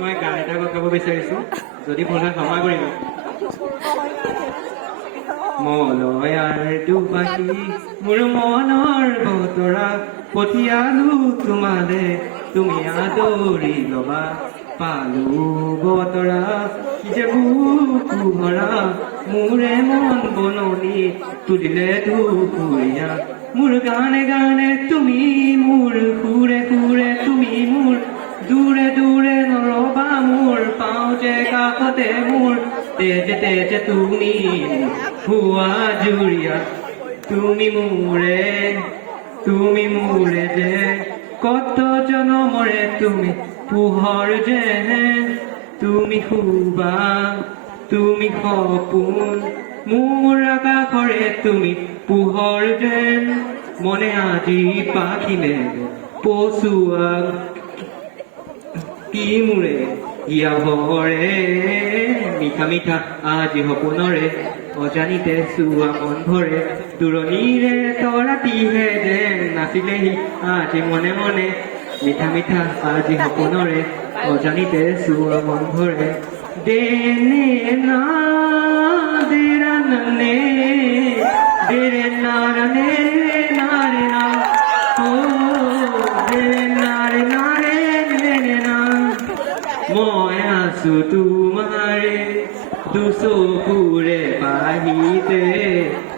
মই গান এটা গাব বিচাৰিছো যদি ভুল হয় ক্ষমা কৰিব মলয়াৰ দুবাকি মোৰ মনৰ বতৰা পঠিয়ালো তোমালে তুমি আদৰি ল'বা পালো বতৰা যে বুকুভৰা মোৰে মন বননি তুলিলে দুপৰীয়া মোৰ গানে গানে তুমি মোৰ সুৰে সুৰে তুমি মোৰ দূৰে দূৰে নৰবা মোৰ পাওঁ যে কাষতে মোৰ তেজে তেজে তুমি ভুৱা জুৰিয়া তুমি মোৰে যে কত জনমৰে তুমি পোহৰ যে তুমি শুবা তুমি সপোন মোৰ আকাশৰে তুমি পোহৰ যেন মনে আজি পাখিলে পচুৱা কি মোৰে ইয়া ভৰে মিঠা মিঠা আজি সপোনৰে অজানিতে চুৱা মন ভৰে দূৰণিৰে তৰাতিহে যেন নাচিলেহি আজি মনে মনে মিঠা মিঠা আজি সপোনৰে অজানিতে চুৱা মন ভৰে দেনে না দেৰা নে দেৰে নাৰে নাৰে না ও দেৰে নাৰে নাৰে নেৰে না মই আছো তোমাৰে দুচকুৰে বাহিতে